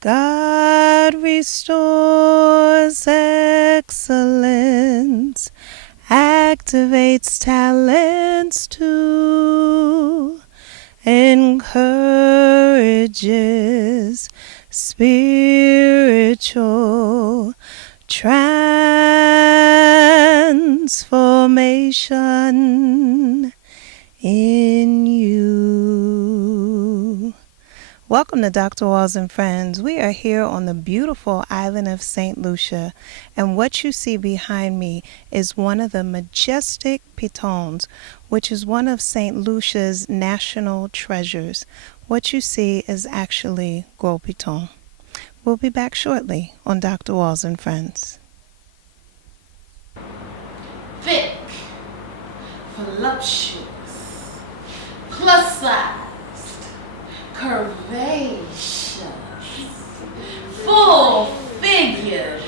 God restores excellence, activates talents too, encourages spiritual transformation in you. Welcome to Dr. Walls and Friends. We are here on the beautiful island of St. Lucia, and what you see behind me is one of the majestic pitons, which is one of St. Lucia's national treasures. What you see is actually Gros Piton. We'll be back shortly on Dr. Walls and Friends. Thick, voluptuous, plus-sized, curvaceous, full-figured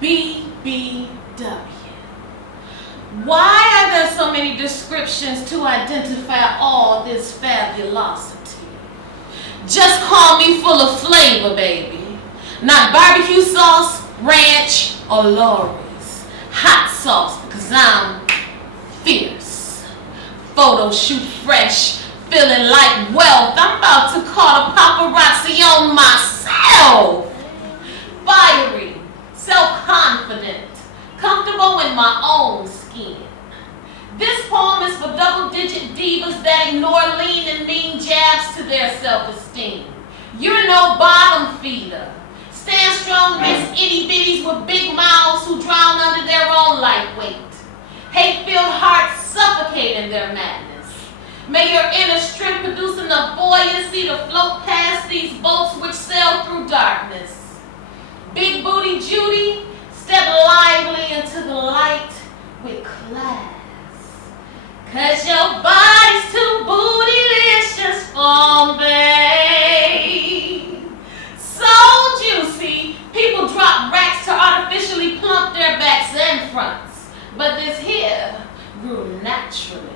BBW. Why are there so many descriptions to identify all this fabulosity? Just call me full of flavor, baby. Not barbecue sauce, ranch, or Lori's. Hot sauce, because I'm fierce. Photo shoot fresh, feeling like wealth. I'm about to call the paparazzi on myself. Fiery, self-confident, comfortable in my own skin. This poem is for double-digit divas that ignore lean and mean jabs to their self-esteem. You're no bottom feeder. Stand strong against itty-bitties with big mouths who drown under their own lightweight. Hate-filled hearts suffocate in their madness. May your inner strength produce enough buoyancy to float past these boats which sail through darkness. Big booty Judy, step lively into the light with class. 'Cause your body's too bootylicious for me. So juicy, people drop racks to artificially plump their backs and fronts. But this here grew naturally.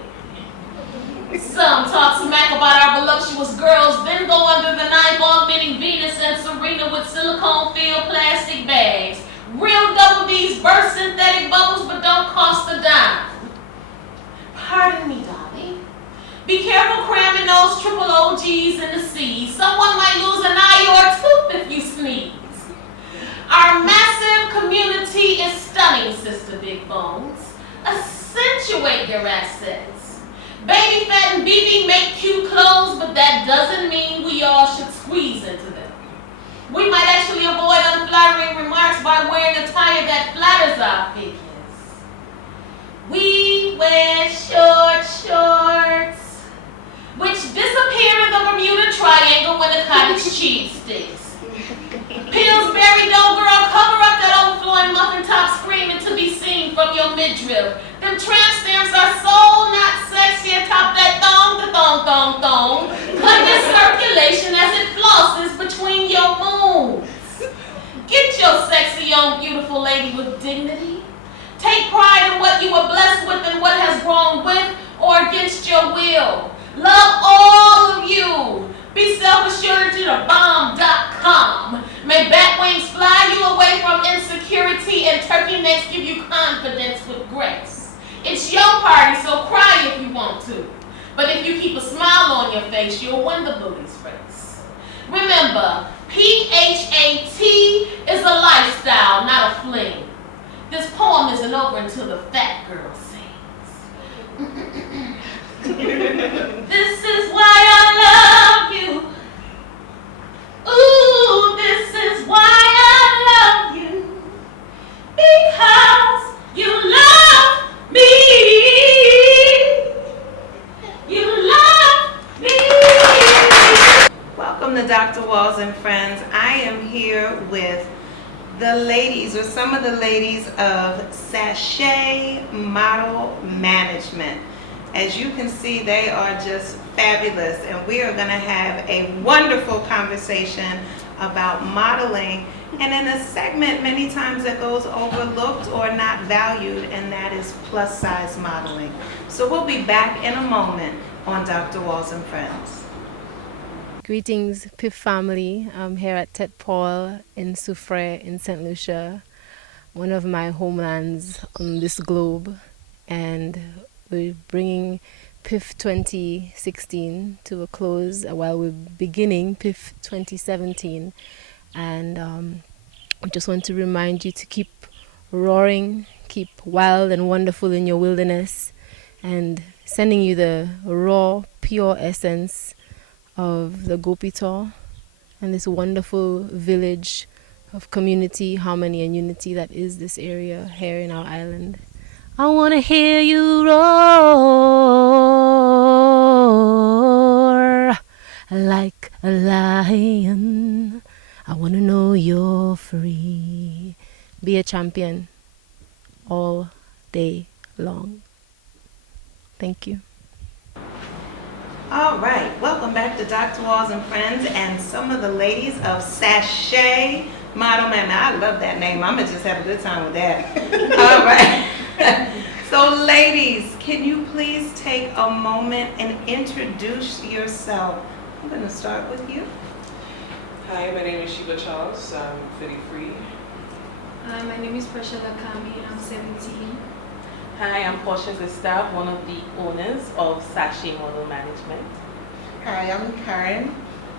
Some talk smack about our voluptuous girls, then go under the knife augmenting Venus and Serena with silicone-filled plastic bags. Real double D's burst synthetic bubbles but don't cost a dime. Pardon me, Dolly. Be careful cramming those triple OGs in the seas. Someone might lose an eye or a tooth if you sneeze. Our massive community is stunning, Sister Big Bones. Accentuate your assets. Baby fat and BB make cute clothes, but that doesn't mean we all should squeeze into them. We might actually avoid unflattering remarks by wearing attire that flatters our figures. We wear short shorts, which disappear in the Bermuda Triangle when the cottage cheese sticks. Pillsbury dough girl, cover up that overflowing muffin top screaming to be seen from your midriff. Them tramp stamps are so not sexy atop that thong, the thong, thong, thong. Cut your circulation as it flosses between your moons. Get your sexy young beautiful lady with dignity. Take pride in what you were blessed with and what has grown with or against your will. Love all of you. Be self-assured to the bomb.com. May bat wings fly you away from insecurity and turkey necks give you confidence with grace. It's your party, so cry if you want to. But if you keep a smile on your face, you'll win the booty's race. Remember, PHAT is a lifestyle, not a fling. This poem isn't over until the fat girl sings. This is why I love you. Ooh, this is why I love you. Because you love me. You love me. Welcome to Dr. Walls and Friends. I am here with the ladies, or some of the ladies of Sachet Model Management. As you can see, they are just fabulous, and we are going to have a wonderful conversation about modeling, and in a segment many times that goes overlooked or not valued, and that is plus size modeling. So we'll be back in a moment on Dr. Walls and Friends. Greetings, PIFF family. I'm here at Tet Paul in Soufrière in St. Lucia, one of my homelands on this globe. And we're bringing PIFF 2016 to a close while we're beginning PIFF 2017. And I just want to remind you to keep roaring, keep wild and wonderful in your wilderness, and sending you the raw, pure essence of the Piton and this wonderful village of community, harmony, and unity that is this area here in our island. I want to hear you roar like a lion. I want to know you're free. Be a champion all day long. Thank you. All right, welcome back to Dr. Walls and Friends and some of the ladies of Sachet Model Man. I love that name. I'm going to just have a good time with that. All right. So ladies, can you please take a moment and introduce yourself? I'm going to start with you. Hi, my name is Shiva Charles. I'm 33. My name is Prashila Kami. I'm 17. Hi, I'm Portia Gustav, one of the owners of Sachet Model Management. Hi, I'm Karen,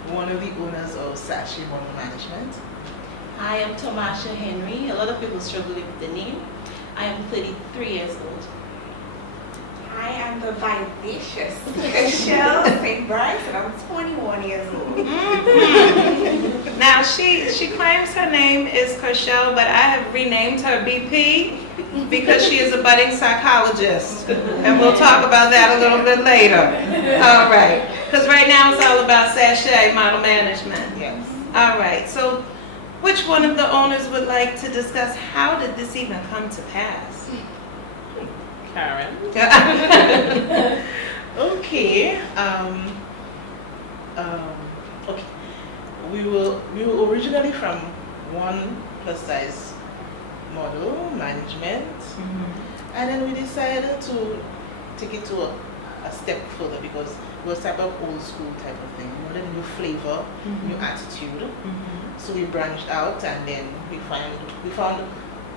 one of the owners of Sachet Model Management. Hi, I'm Tomasha Henry. A lot of people struggle with the name. I am 33 years old. Hi, I'm the vivacious Michelle St. Bryce, and I'm 21 years old. Mm-hmm. Now, she claims her name is Kershell, but I have renamed her BP because she is a budding psychologist. And we'll talk about that a little bit later. All right. Because right now it's all about Sachet Model Management. Yes. All right. So which one of the owners would like to discuss how did this even come to pass? Karen. Okay. Okay. We were originally from one plus size model management, and then we decided to take it to a step further because it was type of old school type of thing. We wanted a new flavor, new attitude. So we branched out, and then we found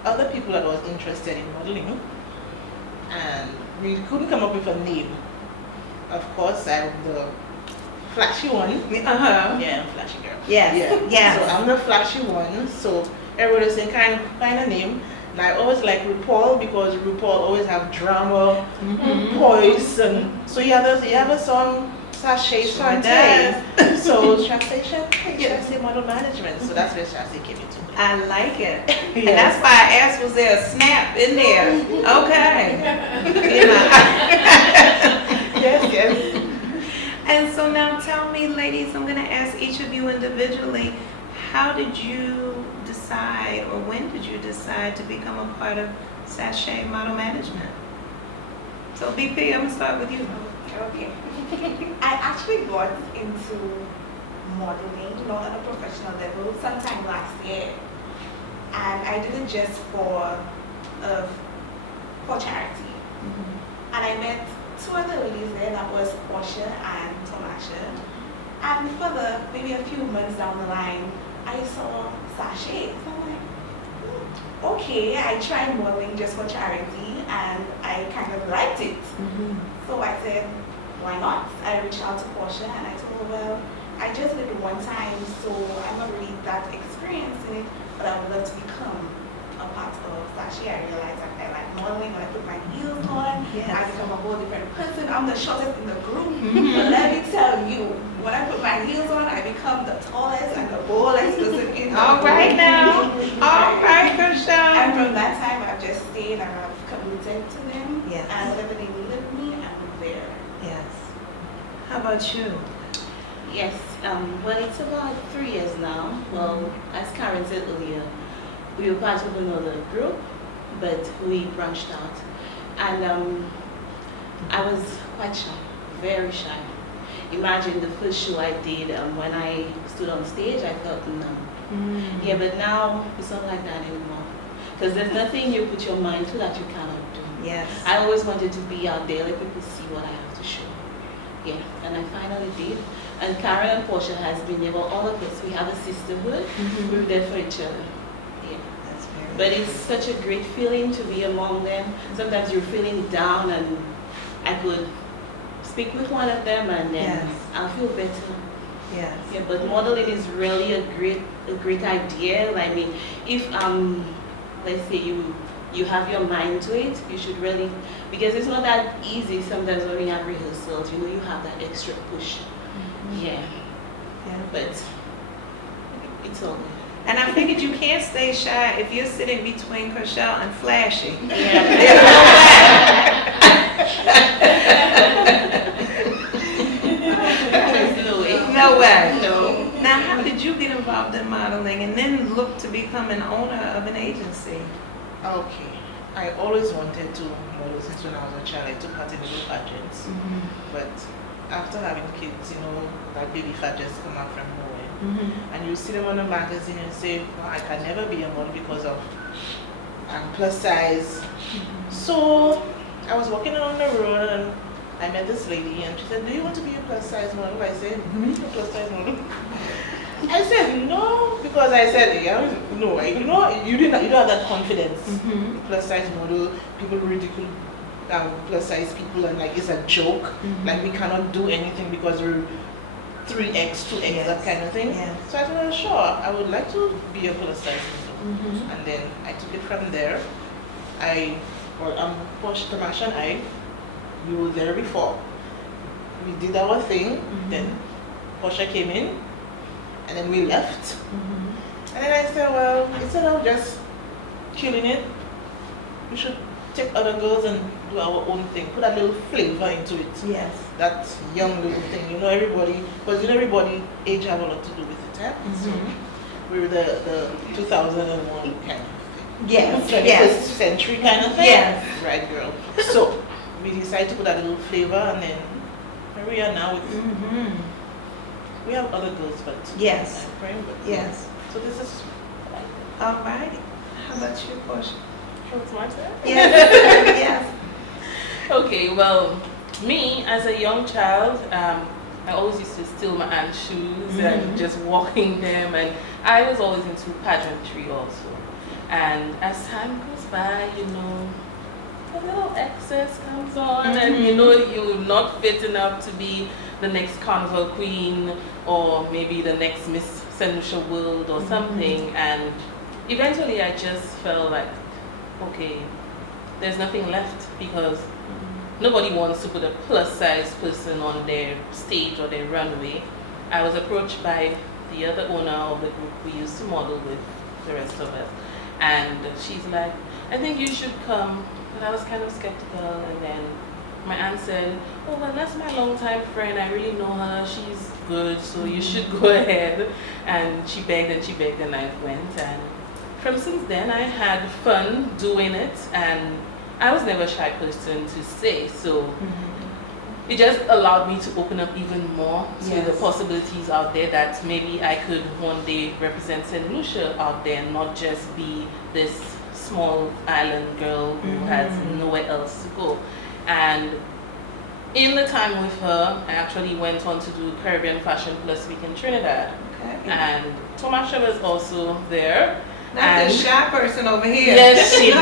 other people that was interested in modeling, and we couldn't come up with a name. Of course, I'm the flashy one. Yeah, I'm flashy girl. Yes. Yeah. So I'm the flashy one. So everybody's saying kind of name. And I always like RuPaul because RuPaul always have drama, poise, and so you have a song Sachet Shantae. So Sachet Model Management. So that's where Sachet came into. I like it. Yes. And that's why I asked, was there a snap in there? Okay. Yes. And so now tell me, ladies, I'm going to ask each of you individually, how did you decide, or when did you decide to become a part of Sachet Model Management? So BP, I'm going to start with you. Okay. I actually got into modeling, not on a professional level, sometime last year. And I did it just for charity. And I met two other ladies there, that was Portia and Tomasha. And further, maybe a few months down the line, I saw Sachet. So I'm like, okay, I tried modeling just for charity and I kind of liked it. So I said, why not? I reached out to Portia and I told her, well, I just did it one time, so I'm not really that experienced in it, but I would love to become a part of Sachet. I realized that I like modeling. When I put my heels on, I become a whole different person. I'm the shortest in the group, but let me tell you, when I put my heels on, I become the tallest and the boldest person in the group. All right now. All right, Kershell. And from that time, I've just stayed and I've committed to them. Yes. And whenever they needed me, I'm there. Yes. How about you? Yes, well, it's about 3 years now. Well, as Karen said earlier, we were part of another group, but we branched out. And I was quite shy, very shy. Imagine the first show I did, when I stood on stage, I felt numb. Yeah, but now it's not like that anymore. Because there's nothing you put your mind to that you cannot do. Yes. I always wanted to be out there, let people see what I have to show. Yeah, and I finally did. And Karen and Portia has been there, well, all of us, we have a sisterhood. We're there for each other. Yeah. That's very But it's such a great feeling to be among them. Sometimes you're feeling down and I could speak with one of them and then Yes. I'll feel better. Yes. Yeah, but modeling is really a great idea. I mean, if let's say you have your mind to it, you should really, because it's not that easy sometimes when we have rehearsals, you have that extra push. Yeah. Yeah. But it's all good. And I figured you can't stay shy if you're sitting between Kershell and Flashy. No way. No way. No. Now, how did you get involved in modeling and then look to become an owner of an agency? Okay. I always wanted to model since when I was a child. I took part in little pageants. But after having kids, that baby fat just come out from nowhere. And you see them on the magazine and say, well, I can never be a model because of I'm plus size. So I was walking along the road and I met this lady and she said, do you want to be a plus size model? I said, a plus size model? I said, no, because I said, yeah, no, you don't have that confidence. Plus size model, people ridicule plus size people and like it's a joke. Like we cannot do anything because we're 3X, 2X, that kind of thing. Yes. So I said, well, sure, I would like to be a plus size model. And then I took it from there. Portia, Tomash and I, we were there before. We did our thing, then Portia came in, and then we left. And then I said, well, instead of just killing it, we should take other girls and do our own thing, put a little flavor into it. Yes. That young little thing, everybody, because everybody age have a lot to do with it. Eh? So we were the 2001 kind of thing. Yes. 21st century kind of thing. Yes. Right, girl. So we decided to put a little flavor, and then here we are now with. We have other girls, but Yes. I'm praying, but Yes. So this is. All right. How about you, Portia? What's my turn? Yes. Yes. Okay, well, me as a young child, I always used to steal my aunt's shoes and just walking them, and I was always into pageantry also. And as time goes by, a little excess comes on, and you're not fit enough to be the next carnival queen or maybe the next Miss St. Lucia World or something. And eventually I just felt like, okay, there's nothing left because nobody wants to put a plus size person on their stage or their runway. I was approached by the other owner of the group we used to model with, the rest of us, and she's like, I think you should come. But I was kind of skeptical, and then my aunt said, oh, well, that's my longtime friend. I really know her. She's good, so you should go ahead. And she begged and she begged, and I went. And from since then, I had fun doing it, and I was never a shy person to say, so it just allowed me to open up even more to the possibilities out there that maybe I could one day represent St. Lucia out there and not just be this small island girl who has nowhere else to go. And in the time with her, I actually went on to do Caribbean Fashion Plus Week in Trinidad. Okay. And Tomasha was also there. Not the shy person over here. Yes, she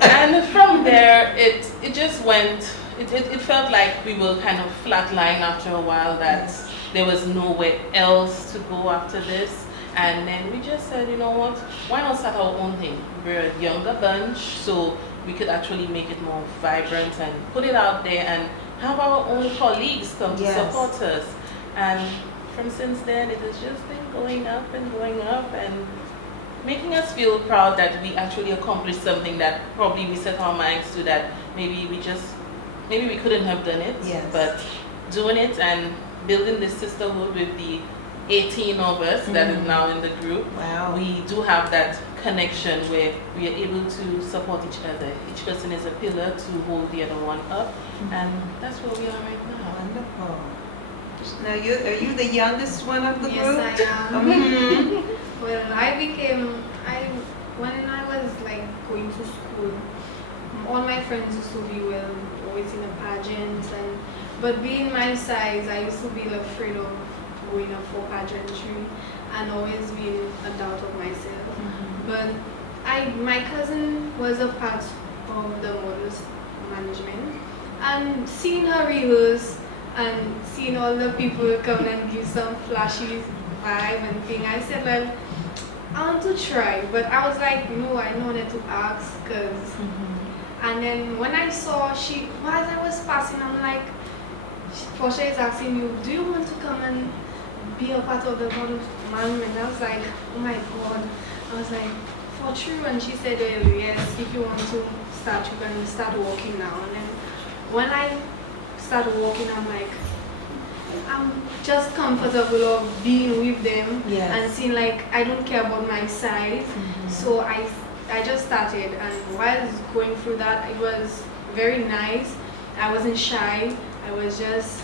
And from there, it just went, it felt like we were kind of flatlined after a while, that there was nowhere else to go after this. And then we just said, you know what, why not start our own thing? We're a younger bunch, so we could actually make it more vibrant and put it out there and have our own colleagues come to support us. And from since then, it has just been going up and making us feel proud that we actually accomplished something that probably we set our minds to, that maybe we couldn't have done it, but doing it and building this sisterhood with the 18 of us that is now in the group, we do have that connection where we are able to support each other. Each person is a pillar to hold the other one up, and that's where we are right now. Wonderful. Now, are you the youngest one of the group? Yes, I am. Well, when I was like going to school, all my friends used to be always in the pageants, and But being my size, I used to be afraid of going up for pageantry and always being a doubt of myself. But my cousin was a part of the models management, and seeing her rehearse and seeing all the people come and give some flashy vibe and thing, I said, well, I want to try, but I was like, no, I don't want to ask, cause. And then when I saw while I was passing, I'm like, Portia is asking you, do you want to come and be a part of the model management? I was like, oh my God. I was like, for true? And she said, well, yes, if you want to start, you can start walking now. And then when I started walking, I'm like, I'm just comfortable of being with them and seeing like I don't care about my size. So I just started, and while going through that, it was very nice. I wasn't shy. I was just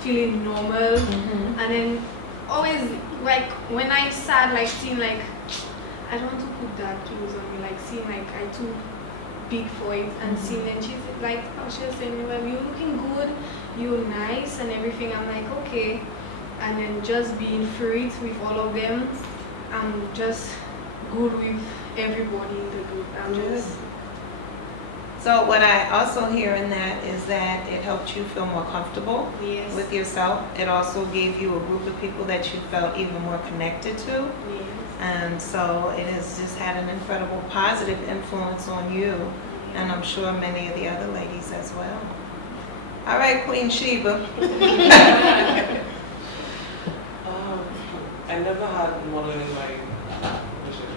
feeling normal. And then always like when I start like seeing like I don't want to put that clothes on me, like seeing like I too big for it, and seeing then she's like, oh, she was saying, well, you're looking good, you're nice and everything. I'm like, okay. And then just being free with all of them, I'm just good with everybody in the group. I'm just. So what I also hear in that is that it helped you feel more comfortable with yourself. It also gave you a group of people that you felt even more connected to. And so it has just had an incredible positive influence on you, and I'm sure many of the other ladies as well. All right, Queen Sheba. I never had modeling in my vision.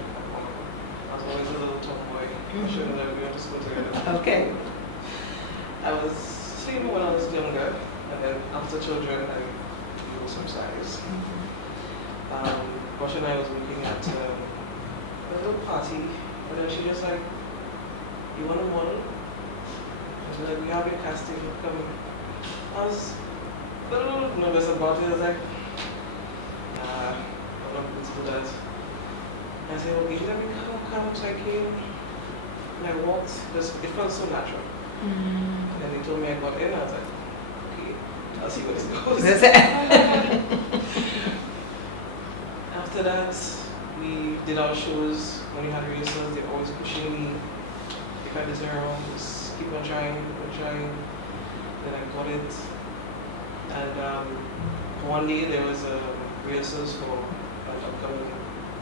I was always a little tomboy. I shouldn't have been to school together. Okay. I was sleeping when I was younger, and then after children, I grew some size. Portia and I was looking at a little party, and then she just like, you want to model? And she's like, we have a casting coming. I was a little nervous about it. I was like, nah, I'm not going to do that. And I said, okay, she's like, come. So I came, and I walked, it felt so natural. And then they told me I got in, I was like, okay, I'll see where this goes. After that, we did our shows. When we had rehearsals, they were always pushing me. If I did it wrong, just keep on trying. Then I got it. And one day there was a rehearsals for an upcoming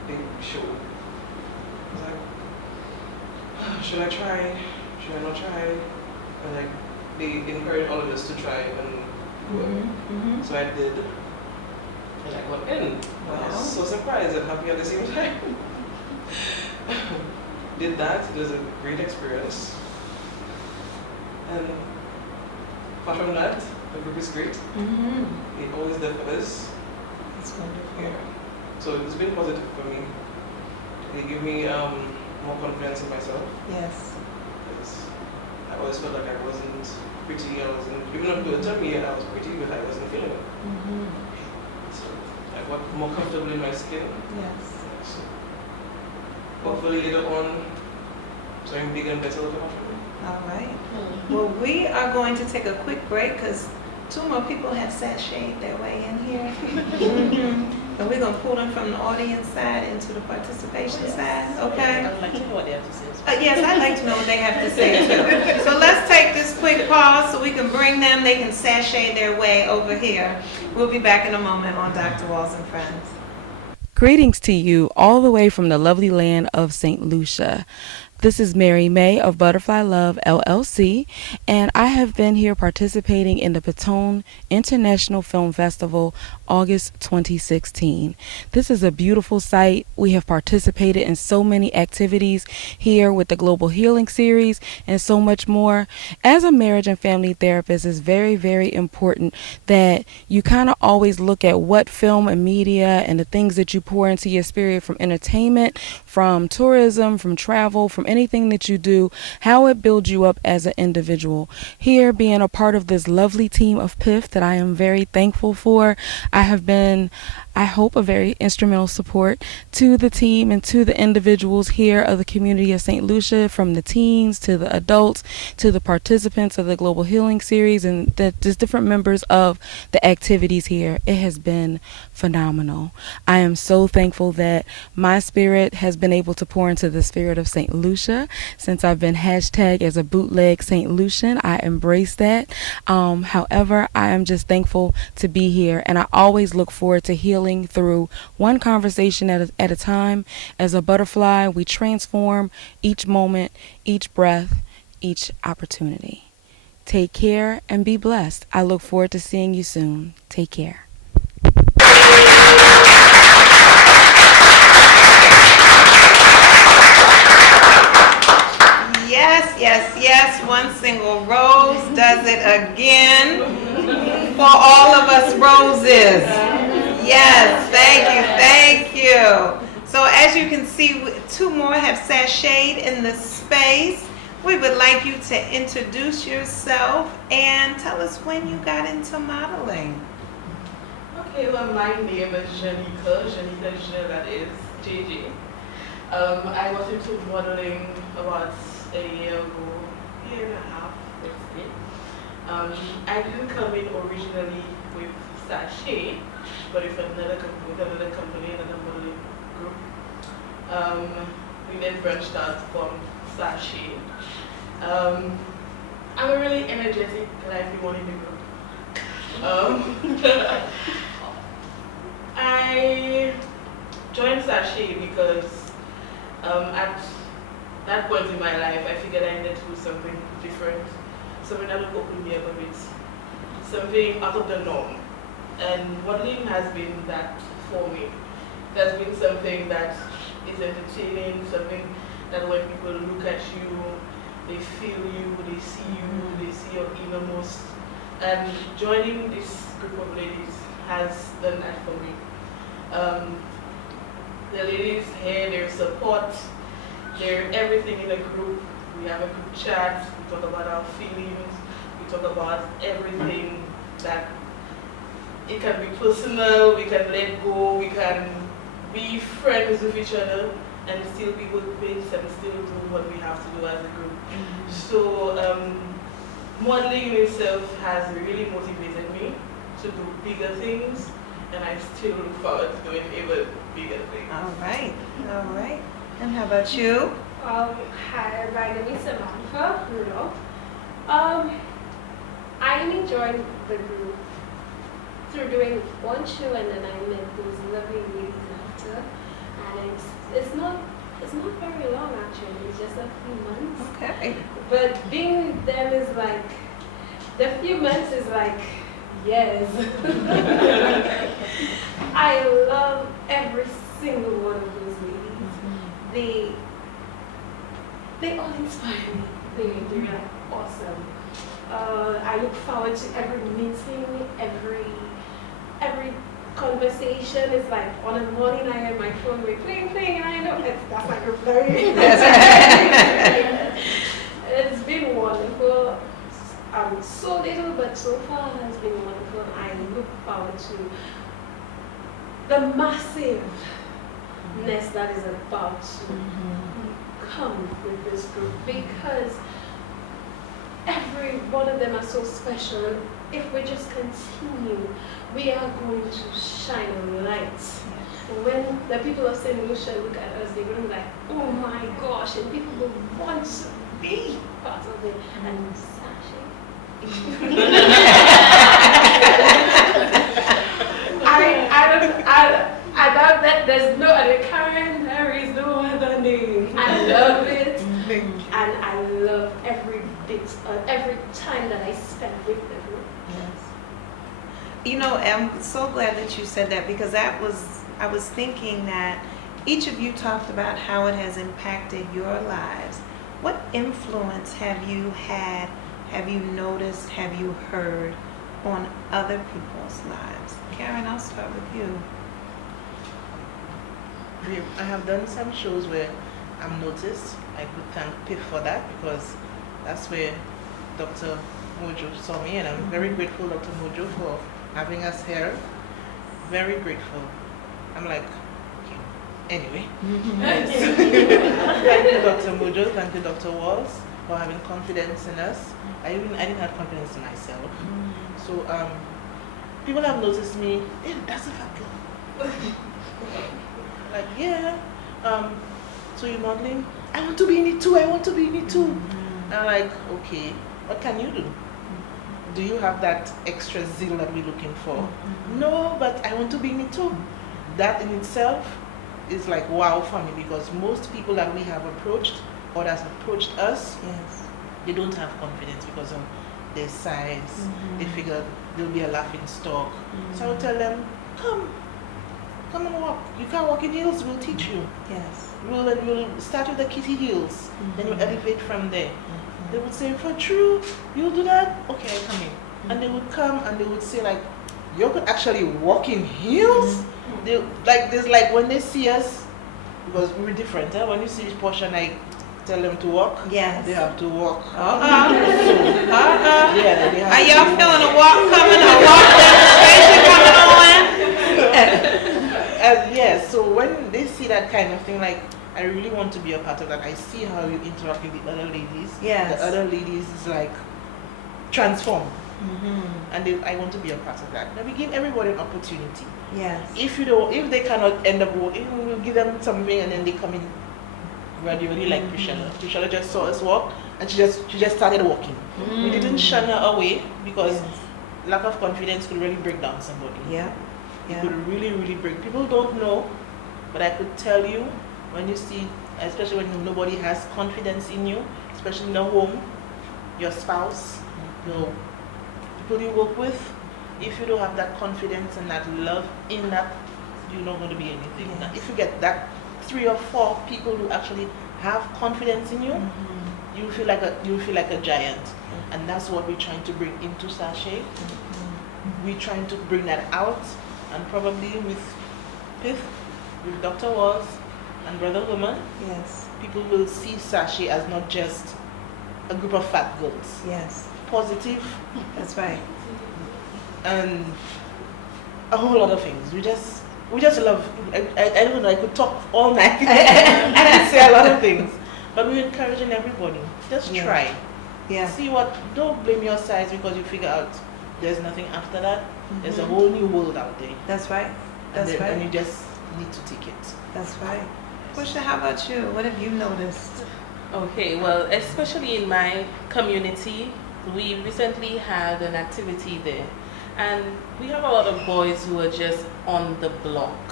big show. I was like, should I try? Should I not try? And like, they encouraged all of us to try and do it. So I did. And I got in. I was so surprised and happy at the same time. Did that. It was a great experience. And apart from that, the group is great. They always there for us. That's wonderful. Yeah. So it's been positive for me. They give me more confidence in myself. Yes. Because I always felt like I wasn't pretty. I wasn't, even though they would tell me I was pretty, but I wasn't feeling it. So I got more comfortable in my skin. Yes. So hopefully later on, something bigger and better will come out from me. All right. Well, we are going to take a quick break because 2 more people have sashayed their way in here. And we're going to pull them from the audience side into the participation side, okay? I'd like to know what they have to say. Yes, I'd like to know what they have to say too. So let's take this quick pause so we can bring them. They can sashay their way over here. We'll be back in a moment on Dr. Walls and Friends. Greetings to you all the way from the lovely land of St. Lucia. This is Mary May of Butterfly Love LLC, and I have been here participating in the Piton International Film Festival August 2016. This is a beautiful site. We have participated in so many activities here with the Global Healing Series and so much more. As a marriage and family therapist, it's very, very important that you kind of always look at what film and media and the things that you pour into your spirit, from entertainment, from tourism, from travel, from anything that you do, how it builds you up as an individual. Here, being a part of this lovely team of PIFF that I am very thankful for, I have been, I hope, a very instrumental support to the team and to the individuals here of the community of St. Lucia, from the teens to the adults to the participants of the Global Healing Series and just different members of the activities here. It has been phenomenal. I am so thankful that my spirit has been able to pour into the spirit of St. Lucia since I've been hashtag as a bootleg St. Lucian. I embrace that. However, I am just thankful to be here, and I always look forward to healing through one conversation at a time. As a butterfly, we transform each moment, each breath, each opportunity. Take care and be blessed. I look forward to seeing you soon. Take care. Yes, yes, yes. One single rose does it again for all of us roses. Yes, thank you. So as you can see, two more have sashayed in the space. We would like you to introduce yourself and tell us when you got into modeling. Okay, well, my name is Janika Jean, that is JJ. I was into modeling about a year and a half, let's say. I didn't come in originally with Sachet, but with another company, another modeling group. We then branched out from Sachet. I'm a really energetic, lively one in the group. I joined Sachet because at that point in my life, I figured I needed to do something different, something that would open me up a bit, something out of the norm. And modeling has been that for me. It has been something that is entertaining, something that when people look at you, they feel you, they see your innermost. And joining this group of ladies has done that for me. The ladies here, their support, they're everything in the group. We have a group chat, we talk about our feelings, we talk about everything that it can be personal, we can let go, we can be friends with each other and still be workmates and still do what we have to do as a group. So modeling in itself has really motivated me to do bigger things, and I still look forward to doing even bigger things. All right. And how about you? Hi, my name is Samantha Rudolph. I only joined the group through doing one show, and then I met those lovely ladies after. And it's not very long actually. It's just a few months. Okay. But being with them is like, the few months is like, yes. I love every single one of those ladies. They all inspire me. They're like awesome. I look forward to every meeting, every conversation. Is like on a morning I have my phone with pling, and I know that's my group playing. It's been wonderful. I'm so little, but so far it has been wonderful. I look forward to the massiveness that is about to come with this group, because every one of them are so special. If we just continue, we are going to shine a light. When the people of St. Lucia look at us, they're going to be like, oh my gosh, and people will want to be part of it. And I love that there's no other Karen, there is no other name. I love it, and I love every bit, every time that I spend with the group. Yes. You know, I'm so glad that you said that, because I was thinking that each of you talked about how it has impacted your lives. What influence have you had? Have you noticed, have you heard on other people's lives? Karen, I'll start with you. I have done some shows where I'm noticed. I could thank PIFF for that because that's where Dr. Mojo saw me, and I'm very grateful, Dr. Mojo, for having us here. Very grateful. I'm like, okay. Anyway. Yes. Thank you, Dr. Mojo. Thank you, Dr. Walls, for having confidence in us. I didn't have confidence in myself. So people have noticed me. Hey, that's a fat girl. Like, yeah. So you're modeling? I want to be in it too. I want to be in it too. I'm like, okay. What can you do? Do you have that extra zeal that we're looking for? No, but I want to be in it too. That in itself is like wow for me, because most people that we have approached or that's approached us, they don't have confidence because of their size. They figure there'll be a laughing stock. So I'll tell them, come and walk. You can't walk in heels, we'll teach you. Yes. We'll start with the kitty heels, then you elevate from there. They would say, for true, you'll do that? Okay, I come in. And they would come and they would say like, you could actually walk in heels? They, like, there's like when they see us, because we're different, huh? When you see Portia and I tell them to walk, they have to walk. Yeah, they have Are to y'all walk. feeling a walk coming, a walk demonstration coming on? Yes, so when they see that kind of thing, like, I really want to be a part of that. I see how you interact with the other ladies. Yes. The other ladies is like transform. And I want to be a part of that. Now we give everybody an opportunity. Yes. If they cannot end up walking, we'll give them something and then they come in gradually, like Priscilla. Priscilla just saw us walk and she just started walking. We didn't shun her away because lack of confidence could really break down somebody. It could really, really break. People don't know, but I could tell you, when you see, especially when nobody has confidence in you, especially in a home, your spouse, your people you work with, if you don't have that confidence and that love in that, you're not going to be anything. Now, if you get that 3 or 4 people who actually have confidence in you, you feel like a giant. And that's what we're trying to bring into Sachet. We're trying to bring that out, and probably with PIFF, with Dr. Walls, and Brother Woman, people will see Sachet as not just a group of fat girls. Positive. That's right. And a whole lot of things. We just love. I don't know. I could talk all night. I could say a lot of things, but we're encouraging everybody. Just try. See what. Don't blame your size because you figure out there's nothing after that. There's a whole new world out there. That's right. That's right. And you just need to take it. That's right. Portia, how about you? What have you noticed? Okay, well, especially in my community, we recently had an activity there, and we have a lot of boys who are just on the block,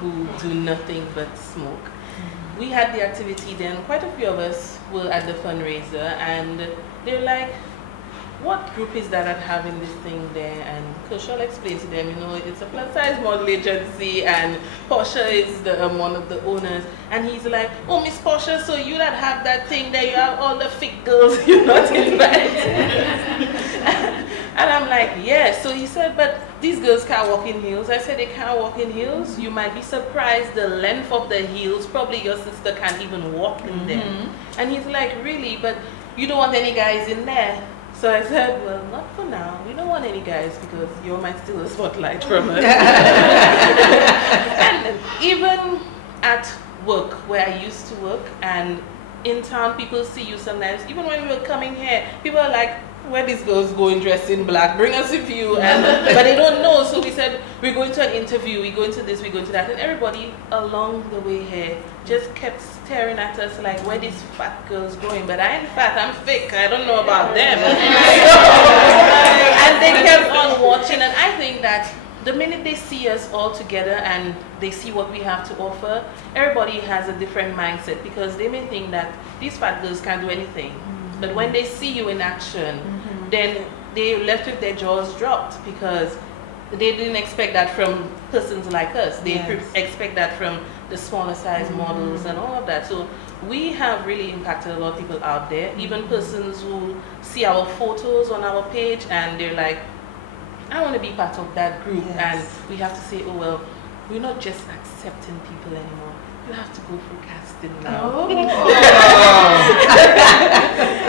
who do nothing but smoke. We had the activity then, quite a few of us were at the fundraiser, and they're like, what group is that having this thing there? And Kushal explained to them, it's a plus size model agency, and Portia is one of the owners. And he's like, oh, Miss Portia, so you that have that thing there, you have all the fit girls, you're not invited. And I'm like, yes. So he said, but these girls can't walk in heels. I said, they can't walk in heels. You might be surprised the length of the heels. Probably your sister can't even walk in them. And he's like, really? But you don't want any guys in there? So I said, well, not for now. We don't want any guys because you might steal the spotlight from us. And even at work, where I used to work, and in town, people see you sometimes. Even when we were coming here, people are like, where these girls going dressed in black? Bring us a few. But they don't know. So we said, we're going to an interview, we're going to this, we're going to that. And everybody along the way here just kept staring at us like, where these fat girls going? But I ain't fat, I'm thick. I don't know about them. And they kept on watching. And I think that the minute they see us all together and they see what we have to offer, everybody has a different mindset, because they may think that these fat girls can't do anything. But when they see you in action, then they left with their jaws dropped, because they didn't expect that from persons like us. They expect that from the smaller size models and all of that. So we have really impacted a lot of people out there, even persons who see our photos on our page and they're like, I want to be part of that group. And we have to say, oh, well, we're not just accepting people anymore. You have to go through casting now. Oh.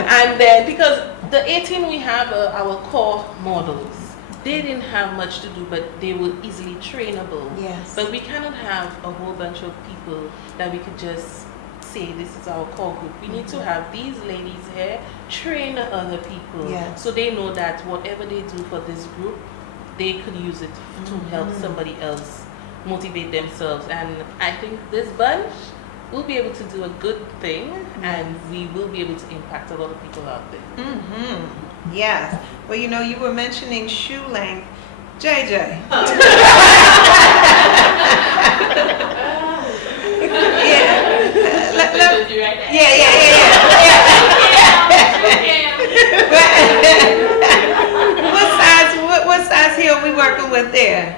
And then, because the 18 we have our core models, they didn't have much to do, but they were easily trainable. Yes. But we cannot have a whole bunch of people that we could just say this is our core group. We need to have these ladies here train other people, Yes. so they know that whatever they do for this group, they could use it to help somebody else motivate themselves. And I think this bunch will be able to do a good thing, and we will be able to impact a lot of people out there. Yes. Well, you know, you were mentioning shoe length. JJ. Yeah. What size heel we working with there?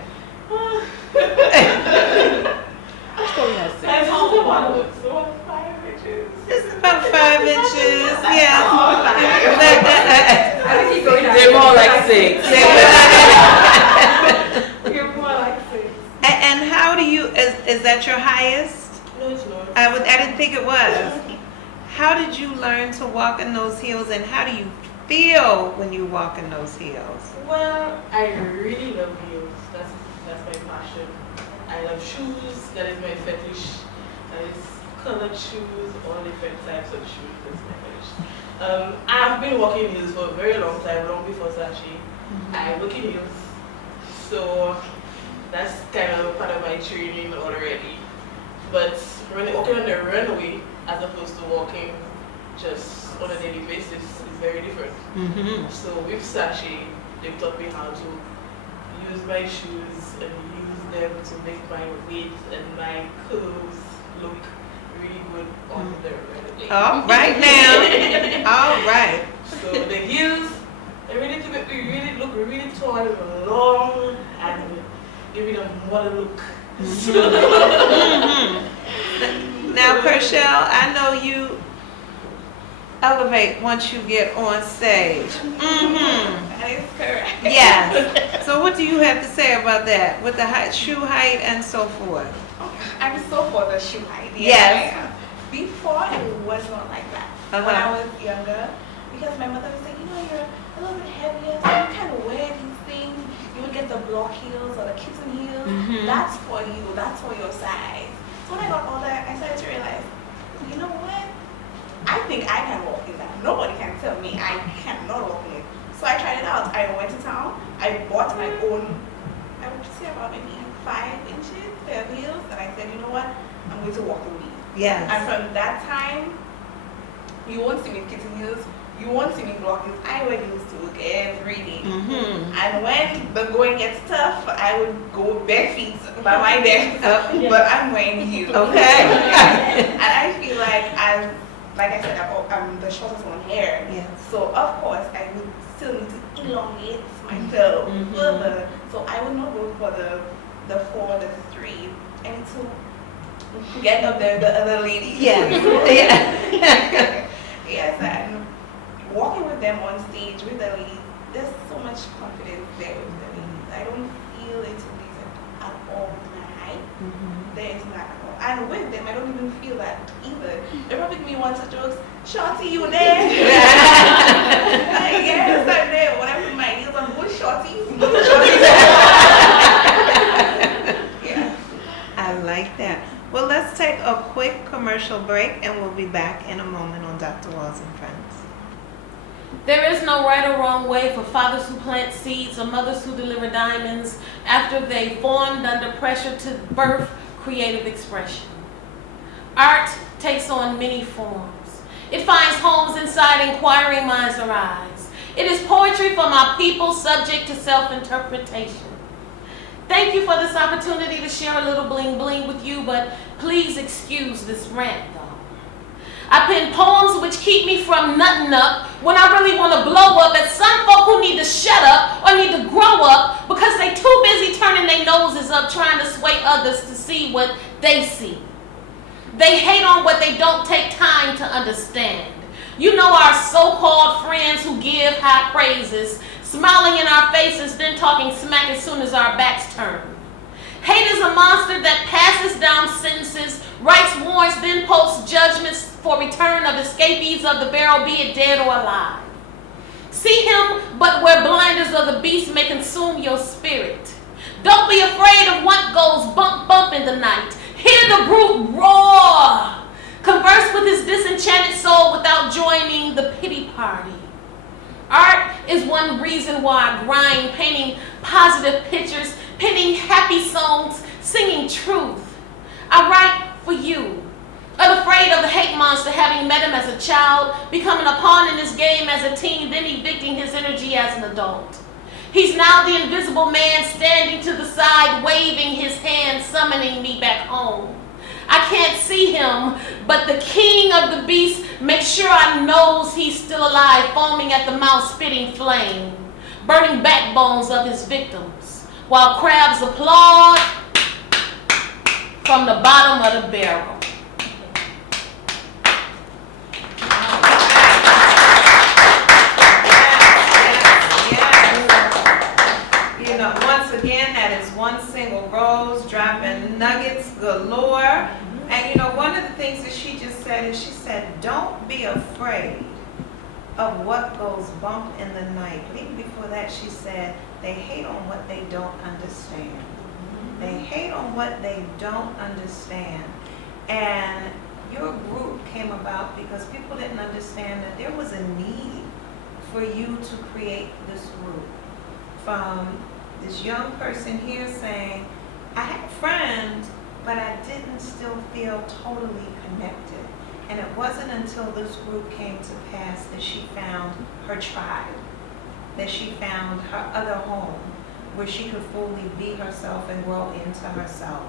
That's all the one. So 5 inches. It's about 5 inches. Yeah. They're more like 6. You're more like 6. And how do you? Is that your highest? No, it's not. I didn't think it was. How did you learn to walk in those heels, and how do you feel when you walk in those heels? Well, I really love heels. That's my passion. I love shoes. That is my fetish. That is colored shoes, all different types of shoes. That's my fetish. I've been walking in heels for a very long time, long before Sashi. I work in heels, so that's kind of part of my training already. But walking on the runway as opposed to walking just on a daily basis is very different. So with Sashi, they've taught me how to use my shoes and use them to make my weight and my curves look really good on the runway. All right now. All right. So the heels, they really to make me really look really tall and long and give it a model look. Now, Kershell, I know you elevate once you get on stage. That is correct. Yes. So what do you have to say about that, with the shoe height and so forth? I'm so for the shoe height. Yes. Before it was not like that. When I was younger, because my mother would say, you know, you're a little bit heavier, so you kind of wear these things. You would get the block heels or the kitten heels. That's for you. That's for your size. So when I got older, I started to realize, you know what? I think I can walk in that. Nobody can tell me I cannot walk in it. So I tried it out. I went to town. I bought my own, I would say about maybe 5 inches pair of heels. And I said, you know what? I'm going to walk in these. Yes. And from that time, you won't see me kitten heels. You won't see me block heels. I wear heels to work every day. And when the going gets tough, I would go bare feet by my desk. But I'm wearing heels. Okay. And I feel like like I said, I'm the shortest one here. Yes. So of course I would still need to elongate myself further. So I would not go for the 4, the 3. I need to get up there, the other ladies. Yes. Yes, and walking with them on stage with the ladies, there's so much confidence there with the ladies. I don't feel intimidated at all with my height. There is not at all. And with them, I don't even feel that either. They probably me once of jokes, Shorty, you there? Yes, I'm there. When I put my heels on, good Shorty. Yeah. I like that. Well, let's take a quick commercial break, and we'll be back in a moment on Dr. Walls and Friends. There is no right or wrong way for fathers who plant seeds or mothers who deliver diamonds after they formed under pressure to birth creative expression. Art takes on many forms. It finds homes inside inquiring minds or eyes. It is poetry for my people subject to self-interpretation. Thank you for this opportunity to share a little bling bling with you, but please excuse this rant though. I pen poems which keep me from nutting up when I really want to blow up at some folk who need to shut up or need to grow up because they too busy turning their noses up trying to sway others to see what they see. They hate on what they don't take time to understand. You know our so-called friends who give high praises, smiling in our faces, then talking smack as soon as our backs turn. Hate is a monster that passes down sentences, writes warrants, then posts judgments for return of escapees of the barrel, be it dead or alive. See him, but where blinders of the beast may consume your spirit. Don't be afraid of what goes bump bump in the night. Hear the brute roar. Converse with his disenchanted soul without joining the pity party. Art is one reason why I grind, painting positive pictures, penning happy songs, singing truth. I write for you. Unafraid of the hate monster, having met him as a child, becoming a pawn in this game as a teen, then evicting his energy as an adult. He's now the invisible man standing to the side, waving his hand, summoning me back home. I can't see him, but the king of the beast makes sure I knows he's still alive, foaming at the mouth, spitting flame, burning backbones of his victims, while crabs applaud from the bottom of the barrel. Once again, that is one single rose, dropping nuggets galore. And one of the things that she just said is she said, don't be afraid of what goes bump in the night. But even before that, she said, they hate on what they don't understand. They hate on what they don't understand. And your group came about because people didn't understand that there was a need for you to create this group. From this young person here saying, I had friends, but I didn't still feel totally connected. And it wasn't until this group came to pass that she found her tribe, that she found her other home, where she could fully be herself and grow into herself.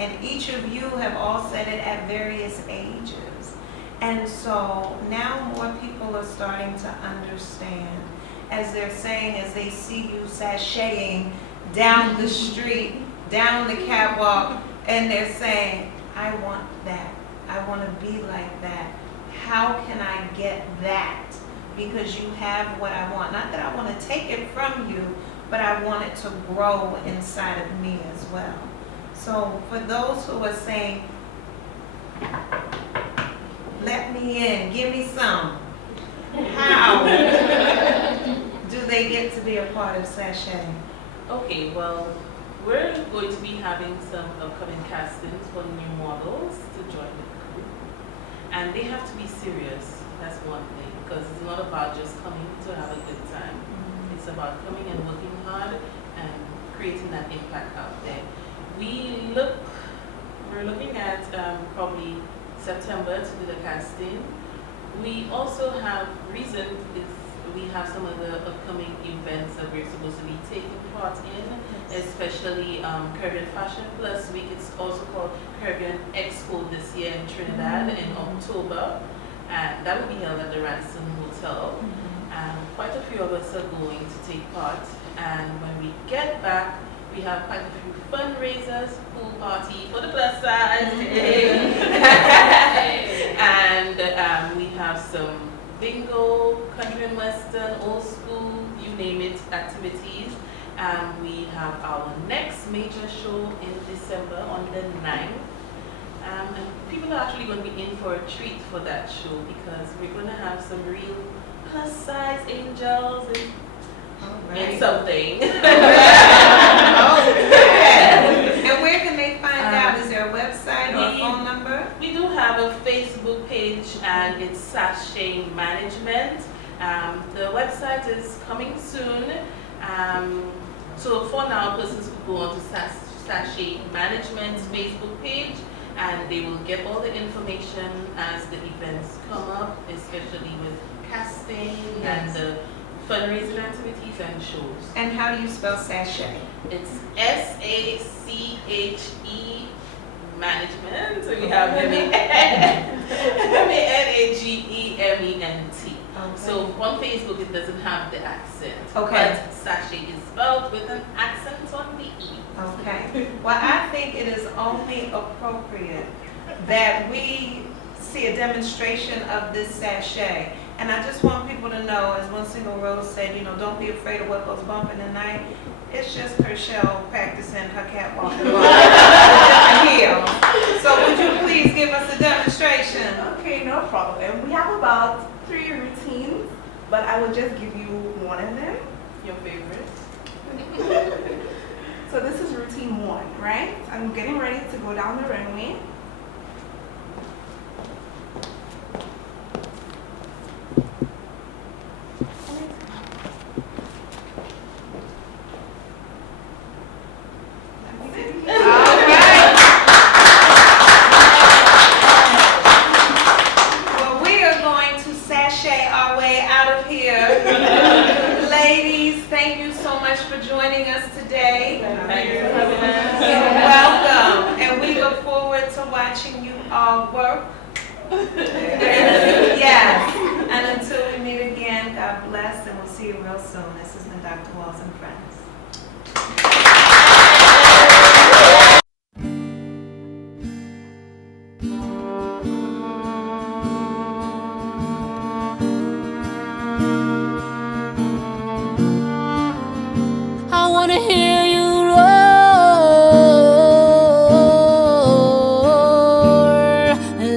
And each of you have all said it at various ages. And so now more people are starting to understand, as they're saying, as they see you sashaying down the street, down the catwalk, and they're saying, I want that. I want to be like that. How can I get that? Because you have what I want. Not that I want to take it from you, but I want it to grow inside of me as well. So for those who are saying, let me in, give me some. How do they get to be a part of Sachet? Okay, well, we're going to be having some upcoming castings for new models to join the group. And they have to be serious, that's one thing, because it's not about just coming to have a good time. It's about coming and working hard and creating that impact out there. We're looking at probably September to do the casting. We also have reason is we have some of the upcoming events that we're supposed to be taking part in, especially Caribbean Fashion Plus Week. It's also called Caribbean Expo this year in Trinidad in October, and that will be held at the Radisson Hotel. Quite a few of us are going to take part, and when we get back, we have quite a few fundraisers, pool party for the plus size, and we have some bingo, country and western, old school, you name it, activities. We have our next major show in December on the 9th. And people are actually going to be in for a treat for that show because we're going to have some real plus size angels and something. And where can they find out? Is there a website or a phone number? We do have a Facebook page and it's Sachet Management. The website is coming soon. So for now, persons could go on to Sachet Management's Facebook page and they will get all the information as the events come up, especially with casting and the fundraising activities and shows. And how do you spell sachet? It's SACHE Management. So we have MANAGEMENT. Okay. So on Facebook it doesn't have the accent. Okay. But sachet is spelled with an accent on the E. Okay. Well, I think it is only appropriate that we see a demonstration of this sachet. And I just want people to know, as One Single Rose said, you know, don't be afraid of what goes bump in the night. It's just Kershell practicing her catwalk with different heels. So would you please give us a demonstration? Okay, no problem. We have about 3 routines, but I will just give you one of them. Your favorite? So this is routine 1, right? I'm getting ready to go down the runway. Joining us today. Thank you for having us. You're welcome. And we look forward to watching you all work. Yes. And until we meet again, God bless, and we'll see you real soon. This has been Dr. Walls and Friends. I wanna hear you roar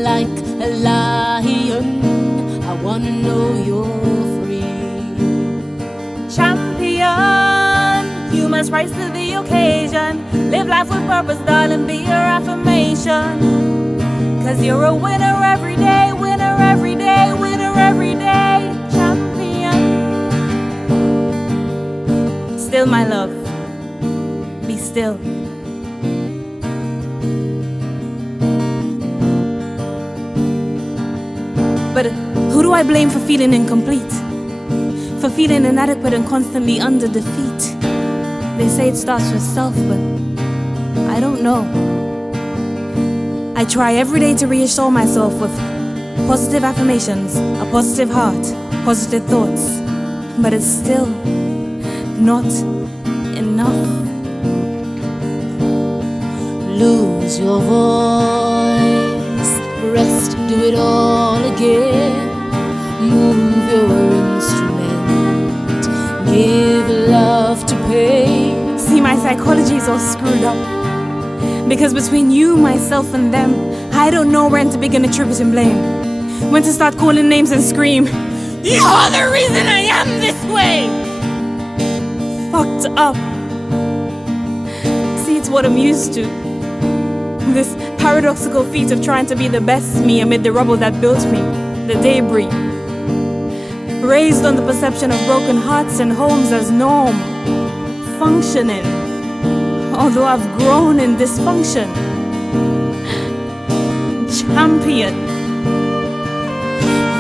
like a lion. I wanna know you're free. Champion, you must rise to the occasion. Live life with purpose, darling, be your affirmation. 'Cause you're a winner every day, winner every day, winner every day. Champion. Still, my love, be still. But who do I blame for feeling incomplete? For feeling inadequate and constantly under defeat? They say it starts with self, but I don't know. I try every day to reassure myself with positive affirmations, a positive heart, positive thoughts, but it's still not enough. Lose your voice, rest, do it all again. Move your instrument, give love to pain. See, my psychology is all screwed up. Because between you, myself, and them, I don't know when to begin attributing blame. When to start calling names and scream, "You're the reason I am this way!" Fucked up. See, it's what I'm used to. This paradoxical feat of trying to be the best me amid the rubble that built me, the debris. Raised on the perception of broken hearts and homes as norm, functioning. Although I've grown in dysfunction. Champion.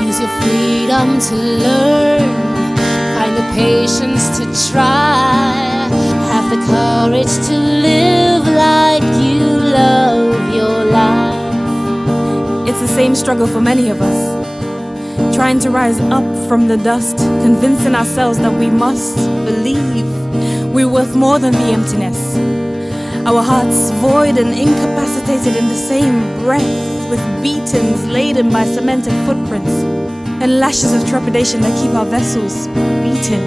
Use your freedom to learn, find the patience to try, have the courage to live like you love your life. It's the same struggle for many of us. Trying to rise up from the dust, convincing ourselves that we must believe we're worth more than the emptiness. Our hearts void and incapacitated in the same breath, with beatings laden by cemented footprints and lashes of trepidation that keep our vessels beating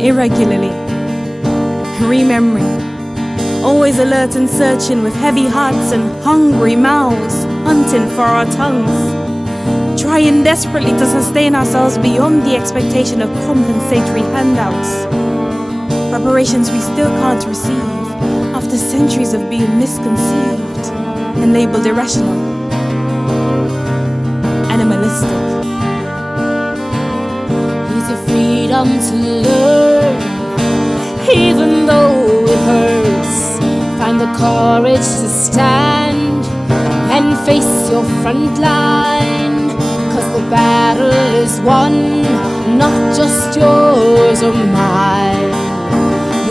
irregularly. Remembering, always alert and searching with heavy hearts and hungry mouths, hunting for our tongues. Trying desperately to sustain ourselves beyond the expectation of compensatory handouts. Reparations we still can't receive after centuries of being misconceived and labeled irrational, animalistic. Use your freedom to learn, even though it hurts. Find the courage to stand and face your front line. 'Cause the battle is won, not just yours or mine.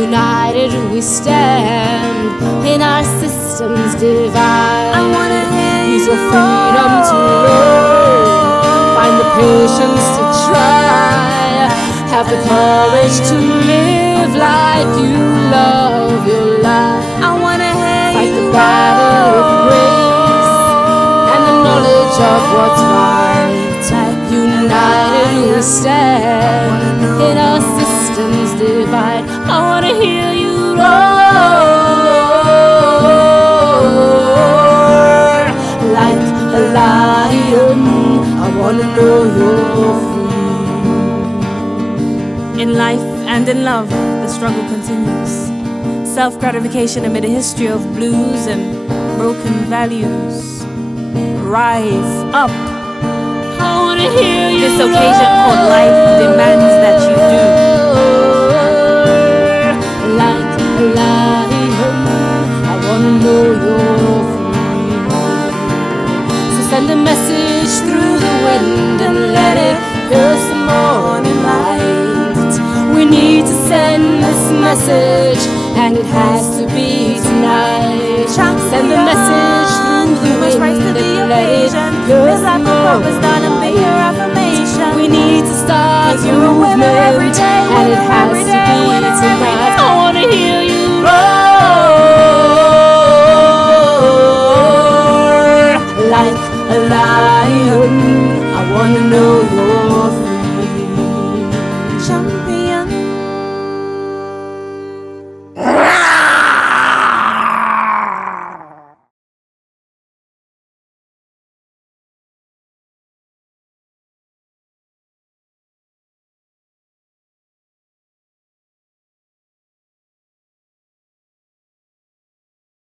United we stand in our systems divine. I wanna hear Use you your freedom to learn, find the patience to try, have the courage to live like you love your life. I wanna hear Fight you the battle with grace and the knowledge of what's right. United know you're free. In life and in love, the struggle continues. Self-gratification amid a history of blues and broken values. Rise up. I wanna hear you. This occasion called life demands that you do. Like a lion, I wanna know you're free. So send a message through the wind and let it pierce the morning light. We need to send this message, and it has to be tonight. Send the message through the wind and let it pierce the morning light. We need to start a movement, and it has to be tonight.